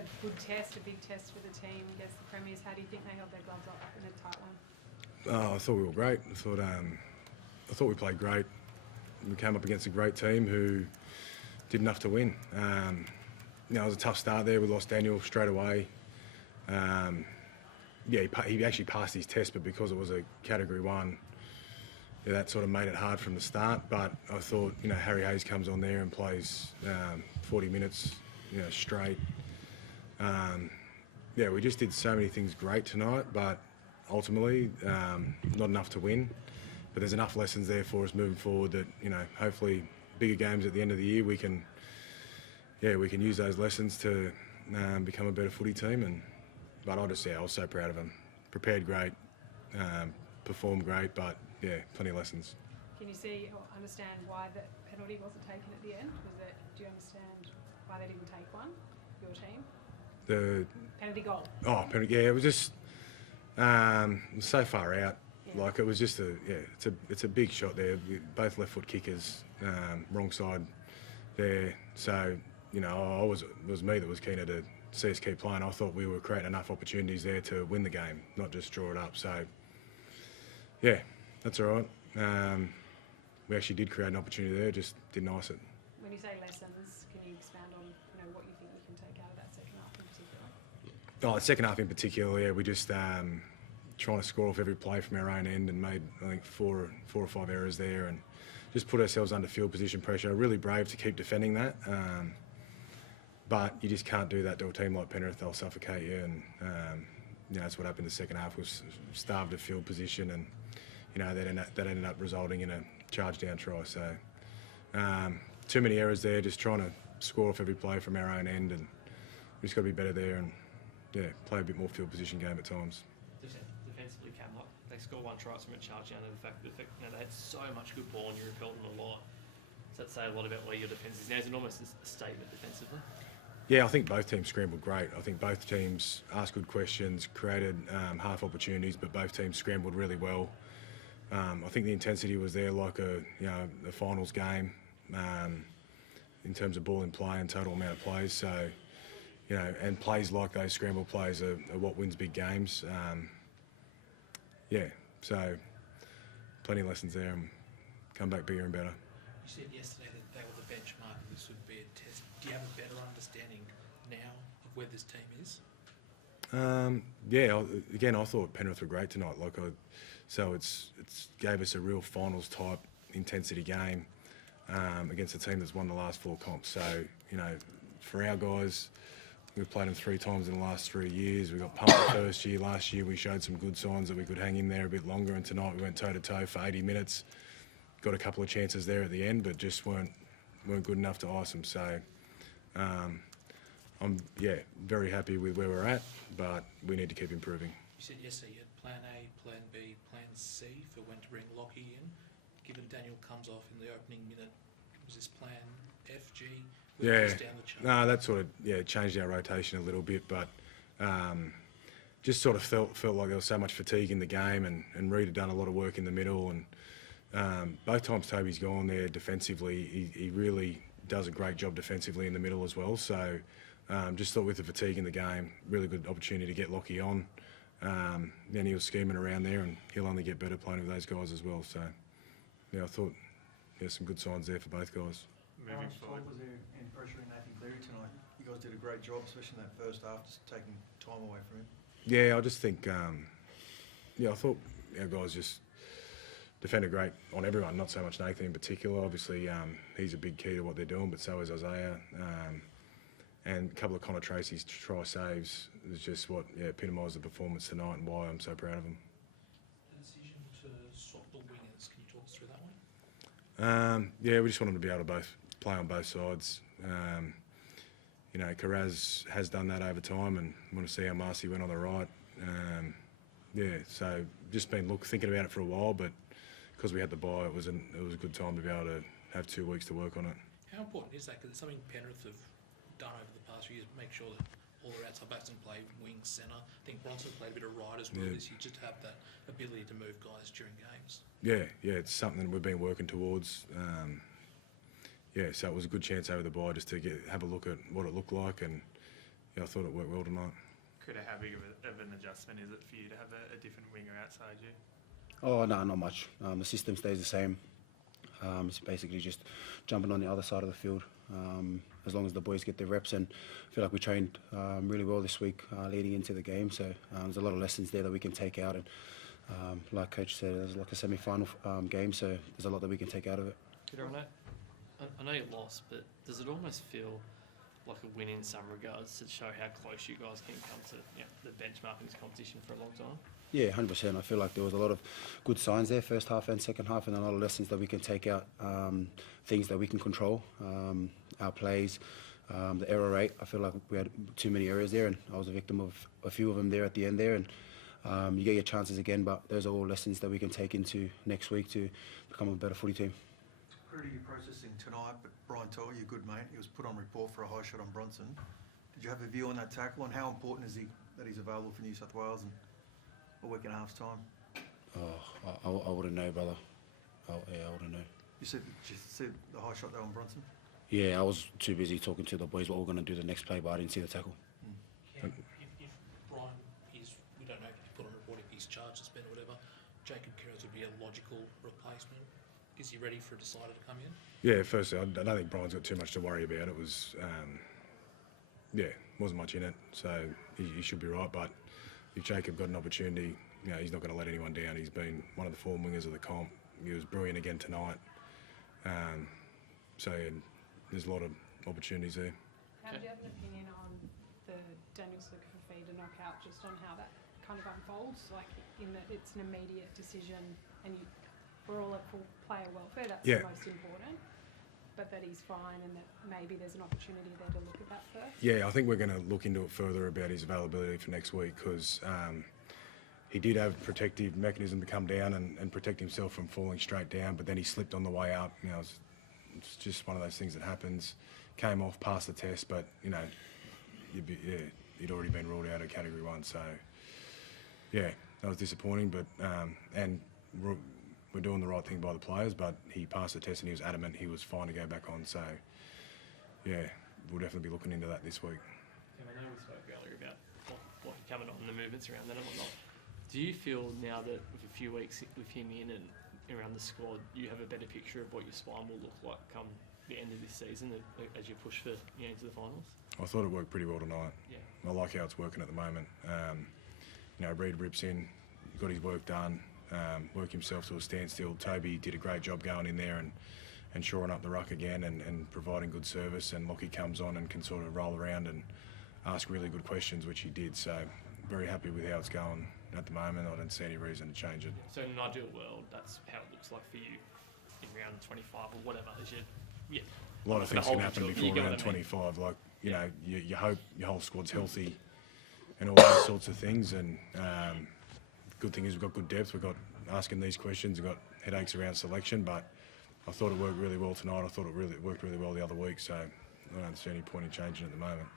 a good test, a big test for the team against the Premiers. How do you think they held their gloves up in a tight one? I thought we were great. I thought we played great. We came up against a great team who did enough to win. It was a tough start there. We lost Daniel straight away. He actually passed his test, but because it was a Category 1, that sort of made it hard from the start. But I thought, Harry Hayes comes on there and plays 40 minutes, straight. We just did so many things great tonight, but ultimately not enough to win. But there's enough lessons there for us moving forward that, hopefully bigger games at the end of the year we can use those lessons to become a better footy team. But I was so proud of them. Prepared great, performed great, but plenty of lessons. Can you see or understand why the penalty wasn't taken at the end? Do you understand why they didn't take one, your team? The penalty goal. Oh, penalty! Yeah, it was just so far out. Yeah. Like it was just it's a big shot there. Both left foot kickers, wrong side there. So it was me that was keen to see us keep playing. I thought we were creating enough opportunities there to win the game, not just draw it up. So that's all right. We actually did create an opportunity there, just didn't ice it. When you say lessons, can you expand on what you think you can take out of that second half in particular? The second half in particular, we just trying to score off every play from our own end and made, I think, four or five errors there and just put ourselves under field position pressure. Really brave to keep defending that. But you just can't do that to a team like Penrith. They'll suffocate you, and that's what happened in the second half. Was starved of field position, and that ended up resulting in a charge down try. So too many errors there. Just trying to score off every play from our own end, and we just got to be better there and play a bit more field position game at times. Defensively, Cam, they scored one try, so I'm going to charge down to the fact that they had so much good ball and you repelled them a lot. Does that say a lot about where your defence is now? Is it almost a statement defensively? Yeah, I think both teams scrambled great. I think both teams asked good questions, created half opportunities, but both teams scrambled really well. I think the intensity was there like a finals game in terms of ball in play and total amount of plays. So, and plays like those scramble plays are what wins big games. So plenty of lessons there and come back bigger and better. You said yesterday that they were the benchmark and this would be a test. Do you have a better understanding now of where this team is? Again, I thought Penrith were great tonight. So it's gave us a real finals type intensity game against a team that's won the last 4 comps. So for our guys, we've played them 3 times in the last 3 years. We got pumped the first year. Last year we showed some good signs that we could hang in there a bit longer, and tonight we went toe to toe for 80 minutes. Got a couple of chances there at the end, but just weren't good enough to ice them. So I'm very happy with where we're at, but we need to keep improving. You said yesterday you had plan A, plan B, plan C for when to bring Lockie in. Given Daniel comes off in the opening minute, was this plan F, G? No, that sort of changed our rotation a little bit, but just sort of felt like there was so much fatigue in the game, and Reid had done a lot of work in the middle, and both times Toby's gone there defensively, he really does a great job defensively in the middle as well. So just thought with the fatigue in the game, really good opportunity to get Lockie on. Then he was scheming around there, and he'll only get better playing with those guys as well. So I thought some good signs there for both guys. How much time was there in pressuring Nathan Cleary tonight? You guys did a great job, especially in that first half, just taking time away from him. Yeah, I just think, I thought our guys just defended great on everyone, not so much Nathan in particular. Obviously, he's a big key to what they're doing, but so is Isaiah. And a couple of Connor Tracy's try saves is just what epitomised the performance tonight and why I'm so proud of them. The decision to swap the wingers, can you talk us through that one? We just want them to be able to both play on both sides. Carraz has done that over time, and want to see how Marcy went on the right. So just been thinking about it for a while, but because we had the bye, it was a good time to be able to have 2 weeks to work on it. How important is that? Because it's something Penrith have done over the past few years, make sure that all their outside backs can play wing, centre. I think Bronson played a bit of right as well this year, just to have that ability to move guys during games. It's something that we've been working towards. So it was a good chance over the bye just to have a look at what it looked like, and yeah, I thought it worked well tonight. How big of an adjustment is it for you to have a different winger outside you? Oh, no, not much. The system stays the same. It's basically just jumping on the other side of the field. As long as the boys get their reps, and I feel like we trained really well this week leading into the game. So there's a lot of lessons there that we can take out. And like Coach said, it was like a semi-final game, so there's a lot that we can take out of it. Peter, I know you lost, but does it almost feel like a win in some regards to show how close you guys can come to the benchmark in this competition for a long time? Yeah, 100%. I feel like there was a lot of good signs there, first half and second half, and a lot of lessons that we can take out, things that we can control, our plays, the error rate. I feel like we had too many errors there, and I was a victim of a few of them there at the end there. And you get your chances again, but those are all lessons that we can take into next week to become a better footy team. Pretty processing tonight, but Brian Toll, your good mate, he was put on report for a high shot on Bronson. Did you have a view on that tackle, and how important is he that he's available for New South Wales in a week and a half's time? Oh, I wouldn't know, brother. I wouldn't know. You said the high shot there on Bronson? Yeah, I was too busy talking to the boys what we're going to do the next play, but I didn't see the tackle. If Brian is, we don't know if he's put on report if he's charged, suspended, or whatever, Jacob Kearns would be a logical replacement. Is he ready for a decider to come in? Yeah, firstly, I don't think Brian's got too much to worry about. It was, wasn't much in it, so he should be right. But if Jacob got an opportunity, he's not going to let anyone down. He's been one of the form wingers of the comp. He was brilliant again tonight. There's a lot of opportunities there. How do you have an opinion on the Daniel Sukafida knockout, just on how that kind of unfolds? Like, in that it's an immediate decision, and we're all at full player welfare, that's the most important, but that he's fine and that maybe there's an opportunity there to look at that first? Yeah, I think we're going to look into it further about his availability for next week, because he did have a protective mechanism to come down and protect himself from falling straight down, but then he slipped on the way up. It's just one of those things that happens. Came off, passed the test, but he'd already been ruled out of Category 1, so yeah, that was disappointing. But we're doing the right thing by the players, but he passed the test and he was adamant he was fine to go back on. So yeah, we'll definitely be looking into that this week. I know we spoke earlier about what coming on and the movements around that and whatnot. Do you feel now that with a few weeks with him in and around the squad, you have a better picture of what your spine will look like come the end of this season as you push for into the finals? I thought it worked pretty well tonight. Yeah. I like how it's working at the moment. Reid rips in, got his work done, worked himself to a standstill. Toby did a great job going in there and shoring up the ruck again and providing good service. And Lockie comes on and can sort of roll around and ask really good questions, which he did. So very happy with how it's going at the moment. I don't see any reason to change it. So in an ideal world, that's how it looks like for you in round 25 or whatever. A lot of things can happen before round 25. Like, Yeah. you hope your whole squad's healthy and all those sorts of things. And good thing is we've got good depth. We've got asking these questions. We've got headaches around selection, but I thought it worked really well tonight. I thought it worked really well the other week. So I don't see any point in changing at the moment.